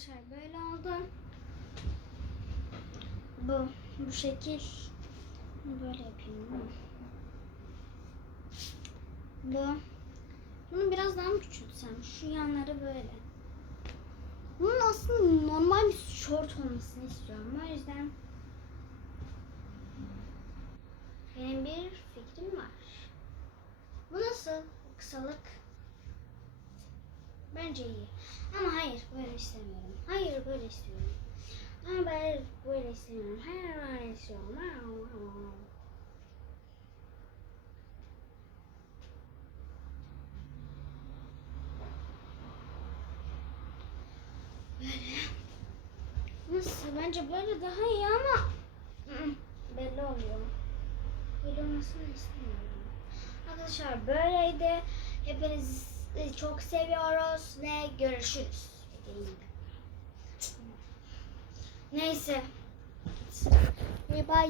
Arkadaşlar böyle oldu. Bu bu şekil böyle yapayım? Bu bunu biraz daha mı küçültsem? Şu yanları böyle. Bunun aslında normal bir şort olmasını istiyorum. O yüzden benim bir fikrim var. Bu nasıl? Kısalık. Bence iyi. Ama hayır böyle istemiyorum. Hayır böyle istiyorum. Ama ben böyle istemiyorum. Hayır böyle istiyorum. Böyle. Nasıl? Bence böyle daha iyi ama ı-ı, belli oluyor. Böyle olmasını istemiyorum. Arkadaşlar böyleydi. Hepinizi çok seviyoruz ve görüşürüz. Neyse. Bye bye.